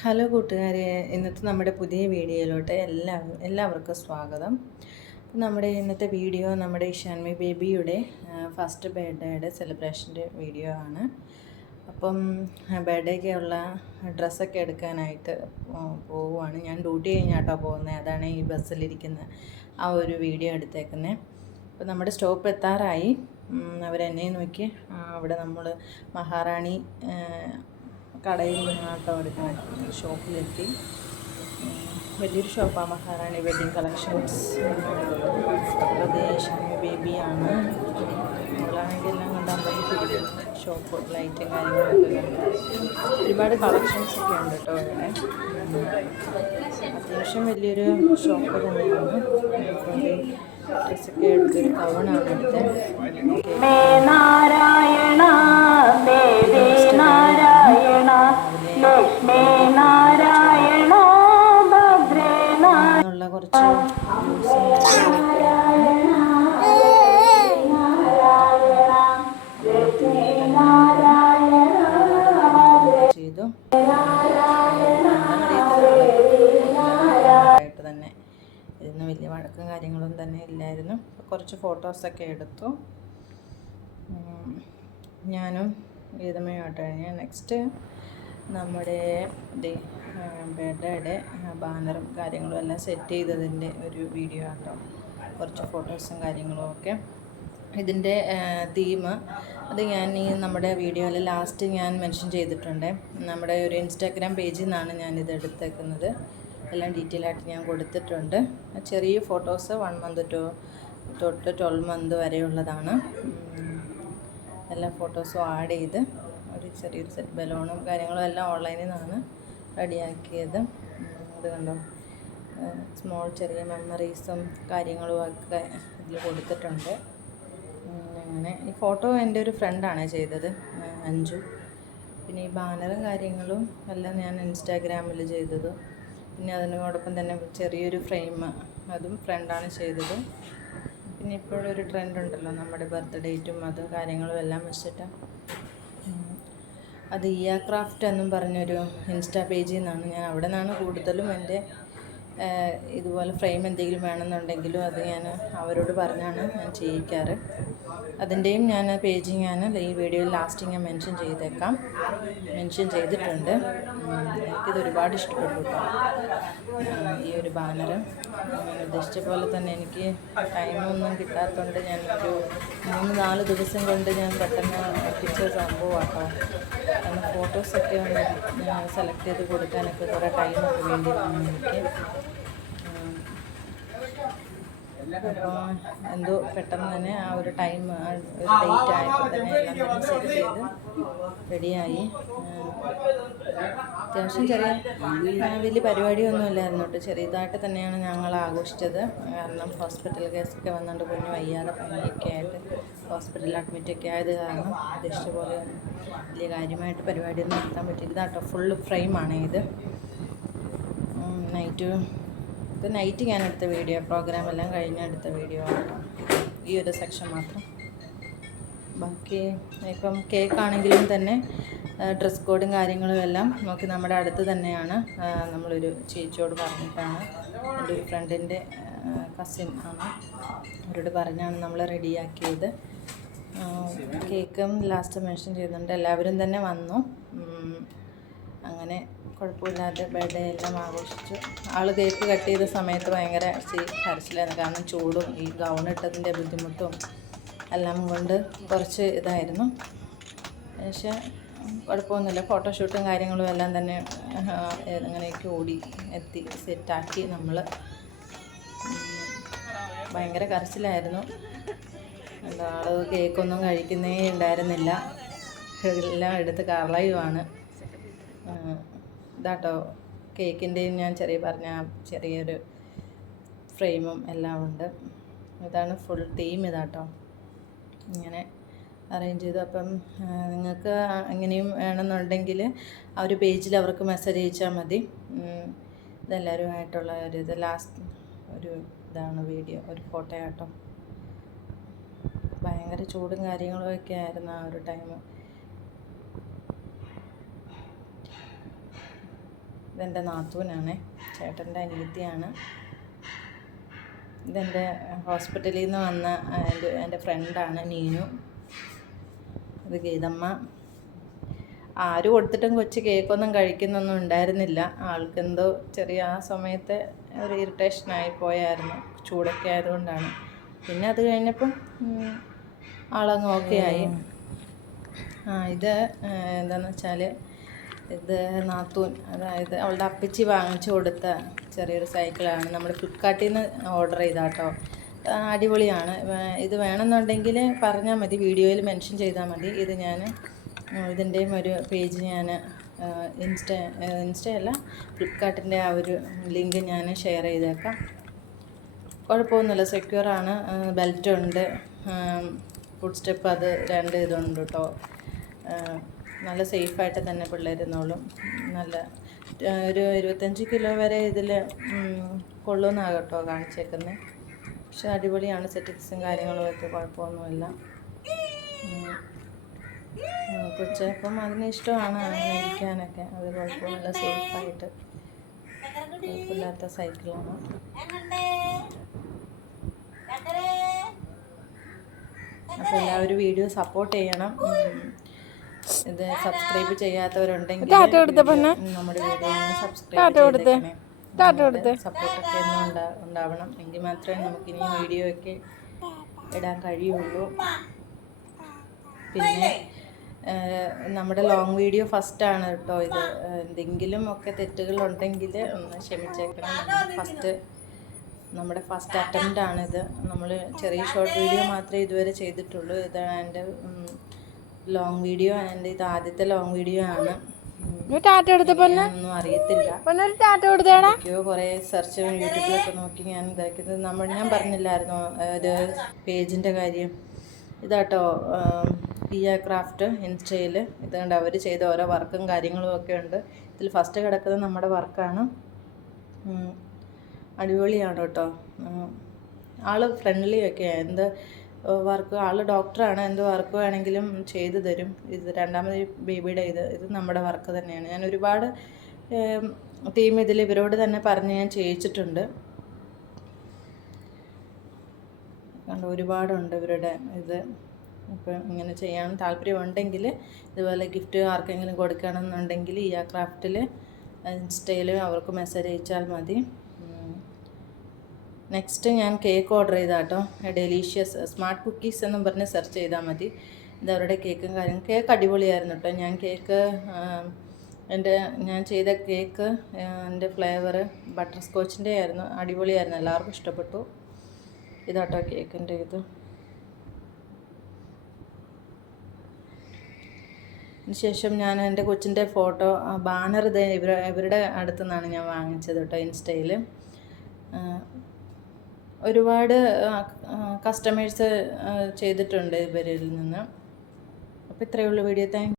Hello കൂട്ടുകാരെ ഇന്നത്തെ നമ്മുടെ പുതിയ വീഡിയോയിലോട്ട് എല്ലാ എല്ലാവർക്കും സ്വാഗതം. നമ്മുടെ ഇന്നത്തെ വീഡിയോ നമ്മുടെ ഇഷാൻമി ബേബിയുടെ ഫസ്റ്റ് ബർത്ത്ഡേയുടെ സെലിബ്രേഷന്റെ വീഡിയോ ആണ്. അപ്പം ബർത്ത്ഡേക്കുള്ള ഡ്രസ്സൊക്കെ എടുക്കാനായിട്ട് പോവുകയാണ് ഞാൻ ഡ്യൂട്ടി കഴിഞ്ഞാട്ടോ പോകുന്നത് അതാണ് ഈ ബസ്സിലിരിക്കുന്ന ആ ഒരു വീഡിയോ എടുത്തേക്കുന്നത് അപ്പം നമ്മുടെ സ്റ്റോപ്പ് എത്താറായി. അവരെന്നെ നോക്കി അവിടെ നമ്മൾ മഹാറാണി കടയിൽ നിന്നാട്ടോ എടുക്കുന്നത് ഷോപ്പിലെത്തി. വലിയൊരു ഷോപ്പാണ് മഹാറാണി വെഡിങ് കളക്ഷൻസ്. പ്രദേശം ബേബിയാണ്. നമ്മളാണെങ്കിൽ എല്ലാം കണ്ട് അമ്പലത്തിൽ ഷോപ്പ് ലൈറ്റും കാര്യങ്ങളൊക്കെ ഒരുപാട് കളക്ഷൻസ് ഒക്കെ ഉണ്ട് കേട്ടോ ഇവിടെ. അത്യാവശ്യം വലിയൊരു ഷോപ്പ് തന്നെയാണ്. ഡ്രസ്സൊക്കെ എടുത്തൊരു ടൗണാണ് എടുത്തത് നാരായണ ദേവി നാരായണ ലക്ഷ്മി നാരായണ ഭദ്രേ നാരായണ കുറച്ച് ചെയ്തു ഇതിന് വലിയ വഴക്കും കാര്യങ്ങളും തന്നെ ഇല്ലായിരുന്നു. കുറച്ച് ഫോട്ടോസൊക്കെ എടുത്തു. ഞാനും ഗീതമയുമായിട്ടാണ് നെക്സ്റ്റ് നമ്മുടെ ബെഡയുടെ ബാനറും കാര്യങ്ങളും എല്ലാം സെറ്റ് ചെയ്തതിന്റെ ഒരു വീഡിയോ ആട്ടോ. കുറച്ച് ഫോട്ടോസും കാര്യങ്ങളും ഒക്കെ. ഇതിന്റെ തീം അത് ഞാൻ ഈ നമ്മുടെ വീഡിയോയിൽ ലാസ്റ്റ് ഞാൻ മെൻഷൻ ചെയ്തിട്ടുണ്ട്. നമ്മുടെ ഒരു ഇൻസ്റ്റാഗ്രാം പേജിൽ നിന്നാണ് ഞാനിത് എടുത്തേക്കുന്നത്. എല്ലാം ഡീറ്റെയിൽ ആയിട്ട് ഞാൻ കൊടുത്തിട്ടുണ്ട്. ചെറിയ ഫോട്ടോസ് വൺ മന്ത് ടു തൊട്ട് ട്വൽവ് മന്ത് വരെയുള്ളതാണ്. എല്ലാ ഫോട്ടോസും ആഡ് ചെയ്ത് ഒരു ചെറിയൊരു സെറ്റ് ബലൂണും കാര്യങ്ങളും എല്ലാം ഓൺലൈനിൽ നിന്നാണ് റെഡിയാക്കിയത്. ഉം, കണ്ടോ? സ്മോൾ ചെറിയ മെമ്മറീസും കാര്യങ്ങളും ഒക്കെ ഇതിൽ കൊടുത്തിട്ടുണ്ട്. അങ്ങനെ. ഈ ഫോട്ടോ എന്റെ ഒരു ഫ്രണ്ടാണ് ചെയ്തത് അഞ്ചു പിന്നെ ഈ ബാനറും കാര്യങ്ങളും എല്ലാം ഞാൻ ഇൻസ്റ്റാഗ്രാമിൽ ചെയ്തത്. പിന്നെ അതിനോടൊപ്പം തന്നെ ചെറിയൊരു ഫ്രെയിം അതും ഫ്രണ്ടാണ് ചെയ്തത്. പിന്നെ ഇപ്പോഴൊരു ട്രെൻഡ് ഉണ്ടല്ലോ നമ്മുടെ ബർത്ത് ഡേറ്റും അതും കാര്യങ്ങളും എല്ലാം വെച്ചിട്ട്. അത് ഇയ ക്രാഫ്റ്റ് എന്നും പറഞ്ഞൊരു ഇൻസ്റ്റാ പേജിൽ നിന്നാണ് ഞാൻ അവിടെ നിന്നാണ് കൂടുതലും എന്റെ ഇതുപോലെ ഫ്രെയിം എന്തെങ്കിലും വേണമെന്നുണ്ടെങ്കിലും അത് ഞാൻ അവരോട് പറഞ്ഞാണ് ഞാൻ ചെയ്യിക്കാറ്. അതിന്റെയും ഞാൻ പേജ് ഞാൻ ഈ വീഡിയോയിൽ ലാസ്റ്റ് ഞാൻ മെൻഷൻ ചെയ്തേക്കാം. മെൻഷൻ ചെയ്തിട്ടുണ്ട്. എനിക്കിത് ഒരുപാട് ഇഷ്ടപ്പെട്ടു ഈ ഒരു ബാനർ ഉദ്ദേശിച്ച പോലെ തന്നെ എനിക്ക് ടൈമൊന്നും കിട്ടാത്തതുകൊണ്ട് ഞാൻ മൂന്ന് നാല് ദിവസം കൊണ്ട് ഞാൻ പെട്ടെന്ന് കേട്ടോ കാരണം ഫോട്ടോസൊക്കെ ഒന്ന് സെലക്ട് ചെയ്ത് കൊടുക്കാനൊക്കെ കുറേ ടൈമൊക്കെ വേണ്ടി വന്നു എനിക്ക്. അപ്പോൾ എന്തോ പെട്ടെന്ന് തന്നെ ആ ഒരു ടൈം ഒരു ഡേറ്റ് ആയപ്പോൾ തന്നെ എല്ലാം സെറ്റ് ചെയ്ത് റെഡിയായി അത്യാവശ്യം ചെറിയ വലിയ പരിപാടിയൊന്നും ഇല്ലായിരുന്നു കേട്ടോ. ചെറിയതായിട്ട് തന്നെയാണ് ഞങ്ങൾ ആഘോഷിച്ചത്. കാരണം ഹോസ്പിറ്റൽ കേസൊക്കെ വന്നുകൊണ്ട് കുഞ്ഞ് വയ്യാതെ പനിയൊക്കെ ആയിട്ട് ഹോസ്പിറ്റലിൽ അഡ്മിറ്റൊക്കെ ആയത് കാരണം ഉദ്ദേശിച്ച പോലെ വലിയ കാര്യമായിട്ട് പരിപാടിയൊന്നും നടത്താൻ പറ്റിയില്ല. കേട്ടോ ഫുള്ള് ഫ്രെയിമാണ് ഇത്. നൈറ്റ് ഇത് നൈറ്റ് ഞാൻ എടുത്ത വീഡിയോ പ്രോഗ്രാം എല്ലാം കഴിഞ്ഞ എടുത്ത വീഡിയോ ആണ്. ഈ ഒരു സെക്ഷൻ മാത്രം. ബാക്കി ഇപ്പം കേക്ക് ആണെങ്കിലും തന്നെ ഡ്രസ് കോഡും കാര്യങ്ങളും എല്ലാം നോക്കി നമ്മുടെ അടുത്ത് തന്നെയാണ്. നമ്മളൊരു ചേച്ചിയോട് പറഞ്ഞിട്ടാണ്. എന്റെ ഒരു ഫ്രണ്ടിന്റെ കസിൻ ആണ്. അവരോട് പറഞ്ഞാണ് നമ്മൾ റെഡിയാക്കിയത് കേക്കും ലാസ്റ്റ് മെൻഷൻ ചെയ്യുന്നുണ്ട് എല്ലാവരും തന്നെ വന്നു. അങ്ങനെ കുഴപ്പമില്ലാതെ ബർത്ത്ഡേ എല്ലാം ആഘോഷിച്ചു. ആൾ കേക്ക് കട്ട് ചെയ്ത സമയത്ത് ഭയങ്കര കരച്ചിലായിരുന്നു. കാരണം ചൂടും ഈ ഗൗൺ ഇട്ടതിന്റെ ബുദ്ധിമുട്ടും എല്ലാം കൊണ്ട് കുറച്ച് ഇതായിരുന്നു. പക്ഷേ കുഴപ്പമൊന്നുമില്ല. ഫോട്ടോഷൂട്ടും കാര്യങ്ങളും എല്ലാം തന്നെ അങ്ങനെയൊക്കെ ഓടി എത്തി സെറ്റാക്കി നമ്മൾ ഭയങ്കര കരച്ചിലായിരുന്നു. എന്താ ആൾ കേക്കൊന്നും കഴിക്കുന്നേ ഉണ്ടായിരുന്നില്ല. എല്ലാം എടുത്ത് കളയുവാണ് ആ, ഇതാട്ടോ. കേക്കിന്റെയും ഞാൻ ചെറിയ പറഞ്ഞ ചെറിയൊരു ഫ്രെയിമും എല്ലാം ഉണ്ട്. ഇതാണ് ഫുൾ തീം ഇതാട്ടോ. ഇങ്ങനെ അറേഞ്ച് ചെയ്തു. അപ്പം നിങ്ങൾക്ക് എങ്ങനെയും വേണമെന്നുണ്ടെങ്കിൽ ആ ഒരു പേജിൽ അവർക്ക് മെസ്സേജ് അയച്ചാൽ മതി. ഇതെല്ലാവരുമായിട്ടുള്ള ഒരു ഇത്. ലാസ്റ്റ് ഒരു ഇതാണ് വീഡിയോ ഒരു ഫോട്ടോ ആട്ടോ ഭയങ്കര ചൂടും കാര്യങ്ങളും ഒക്കെ ആയിരുന്നു ആ ഒരു ടൈം ഇതെന്റെ നാത്തൂനാണ് ചേട്ടന്റെ അനിയത്തിയാണ്. ഇതെന്റെ ഹോസ്പിറ്റലിൽ നിന്ന് വന്ന എന്റെ എന്റെ ഫ്രണ്ടാണ് നീനു ഇത് ഗീതമ്മ. ആര് കൊടുത്തിട്ടും കൊച്ചു കേക്കൊന്നും കഴിക്കുന്നൊന്നും ഉണ്ടായിരുന്നില്ല. ആൾക്കെന്തോ ചെറിയ ആ സമയത്ത് ഒരു ഇറിറ്റേഷനായി പോയായിരുന്നു ചൂടൊക്കെ ആയതുകൊണ്ടാണ്. പിന്നെ അത് കഴിഞ്ഞപ്പം ആളങ്ങ് ഓക്കെ ആയി ആ ഇത് എന്താണെന്ന് വെച്ചാൽ ഇത് നാത്തൂൻ അതായത് അവളുടെ അപ്പച്ചി വാങ്ങിച്ചു കൊടുത്ത ചെറിയൊരു സൈക്കിളാണ്. നമ്മൾ ഫ്ലിപ്കാർട്ടിൽ നിന്ന് ഓർഡർ ചെയ്താട്ടോ. കേട്ടോ അടിപൊളിയാണ്. ഇത് വേണമെന്നുണ്ടെങ്കിൽ പറഞ്ഞാൽ മതി. വീഡിയോയിൽ മെൻഷൻ ചെയ്താൽ മതി. ഇത് ഞാൻ ഇതിന്റെയും ഒരു പേജ് ഞാൻ ഇൻസ്റ്റ ഇൻസ്റ്റയല്ല ഫ്ലിപ്കാർട്ടിന്റെ ആ ഒരു ലിങ്ക് ഞാൻ ഷെയർ ചെയ്തേക്കാം. കുഴപ്പമൊന്നുമില്ല. സെക്യൂർ ആണ്. ബെൽറ്റ് ഉണ്ട്. ഫുഡ് സ്റ്റെപ്പ് അത് രണ്ട് ഇതുണ്ട് കേട്ടോ നല്ല സേഫായിട്ട് തന്നെ പിള്ളേരുന്നോളും. നല്ല ഒരു ഇരുപത്തഞ്ച് കിലോ വരെ ഇതിൽ കൊള്ളുമെന്നാണ് കേട്ടോ കാണിച്ചേക്കുന്നത് പക്ഷെ അടിപൊളിയാണ് സെറ്റിക്സും കാര്യങ്ങളും ഒക്കെ കുഴപ്പമൊന്നുമില്ല. കൊച്ചപ്പം അതിന് ഇഷ്ടമാണ് ഇരിക്കാനൊക്കെ അത് കുഴപ്പമില്ല സേഫായിട്ട്. കുഴപ്പമില്ലാത്ത സൈക്കിളാണ്. അപ്പോൾ എല്ലാവരും വീഡിയോ സപ്പോർട്ട് ചെയ്യണം. ഇത് സബ്സ്ക്രൈബ് ചെയ്യാത്തവരുണ്ടെങ്കിൽ വീഡിയോ- നമ്മുടെ വീഡിയോ ഒന്ന് സബ്സ്ക്രൈബ് ചെയ്തേക്കണേ. സപ്പോർട്ടൊക്കെ ഒന്നും ഉണ്ടാ ഉണ്ടാവണം. എങ്കിൽ മാത്രമേ നമുക്ക് ഇനി വീഡിയോ ഒക്കെ ഇടാൻ കഴിയുള്ളൂ. പിന്നെ നമ്മുടെ ലോങ് വീഡിയോ ഫസ്റ്റ് ആണ് കേട്ടോ ഇത്. എന്തെങ്കിലും ഒക്കെ തെറ്റുകൾ ഉണ്ടെങ്കിൽ ഒന്ന് ക്ഷമിച്ചേക്കണം. ഫസ്റ്റ് നമ്മുടെ ഫസ്റ്റ് അറ്റംപ്റ്റ് ആണിത്. നമ്മൾ ചെറിയ ഷോർട്ട് വീഡിയോ മാത്രമേ ഇതുവരെ ചെയ്തിട്ടുള്ളൂ. ഇതാണ് എന്റെ ലോങ് വീഡിയോ ആൻഡ് ഇത് ആദ്യത്തെ ലോങ് വീഡിയോ ആണ്. ഉം, ടാറ്റ എടുത്തപ്പോ ഒന്നും? അറിയത്തില്ല. ടാറ്റ കൊടുത്തേടാ. കുറേ സെർച്ച് യൂട്യൂബിലൊക്കെ നോക്കി ഞാൻ ഇതാക്കിയത്. നമ്മൾ ഞാൻ പറഞ്ഞില്ലായിരുന്നു ഒരു പേജിന്റെ കാര്യം? ഇതാട്ടോ പിയ ക്രാഫ്റ്റ് ഇൻസ്റ്റയിൽ ഇത് കണ്ട് അവർ ചെയ്ത ഓരോ വർക്കും കാര്യങ്ങളും ഒക്കെ ഉണ്ട്. ഇതിൽ ഫസ്റ്റ് കിടക്കുന്നത് നമ്മുടെ വർക്കാണ്. അടിപൊളിയാണ് കേട്ടോ. ആൾ ഫ്രണ്ട്ലി ഒക്കെ എന്ത് വർക്ക് ആൾ ഡോക്ടറാണ് എന്ത് വർക്ക് വേണമെങ്കിലും ചെയ്തു തരും. ഇത് രണ്ടാമത് ബേബിയുടെ ഇത് ഇത് നമ്മുടെ വർക്ക് തന്നെയാണ്. ഞാൻ ഒരുപാട് ടീം ഇതിൽ ഇവരോട് തന്നെ പറഞ്ഞ് ഞാൻ ചെയ്യിച്ചിട്ടുണ്ട്. കണ്ട് ഒരുപാടുണ്ട് ഇവരുടെ ഇത്. അപ്പം ഇങ്ങനെ ചെയ്യാൻ താല്പര്യമുണ്ടെങ്കിൽ ഇതുപോലെ ഗിഫ്റ്റ് ആർക്കെങ്കിലും കൊടുക്കണമെന്നുണ്ടെങ്കിൽ ഈ ആ ക്രാഫ്റ്റിൽ ഇൻസ്റ്റയിൽ അവർക്ക് മെസ്സേജ് അയച്ചാൽ മതി. നെക്സ്റ്റ് ഞാൻ കേക്ക് ഓർഡർ ചെയ്താട്ടോ. ഡെലീഷ്യസ് സ്മാർട്ട് കുക്കീസ് എന്നും പറഞ്ഞ് സെർച്ച് ചെയ്താൽ മതി. ഇത് അവരുടെ കേക്കും കാര്യം കേക്ക് അടിപൊളിയായിരുന്നു കേട്ടോ ഞാൻ കേക്ക് എന്റെ ഞാൻ ചെയ്ത കേക്ക് എന്റെ ഫ്ലേവർ ബട്ടർ സ്കോച്ചിന്റെ ആയിരുന്നു. അടിപൊളിയായിരുന്നു. എല്ലാവർക്കും ഇഷ്ടപ്പെട്ടു. ഇതാട്ടോ കേക്കിന്റെ ഇത്. ശേഷം ഞാൻ എന്റെ കൊച്ചിന്റെ ഫോട്ടോ ബാനർ ഇവരുടെ അടുത്തു നിന്നാണ് ഞാൻ വാങ്ങിച്ചത് കേട്ടോ ഇൻസ്റ്റയിൽ. ഒരുപാട് കസ്റ്റമേഴ്സ് ചെയ്തിട്ടുണ്ട് ഇവരിൽ നിന്ന്. അപ്പോൾ ഇത്രയേ ഉള്ളൂ വീഡിയോ. താങ്ക്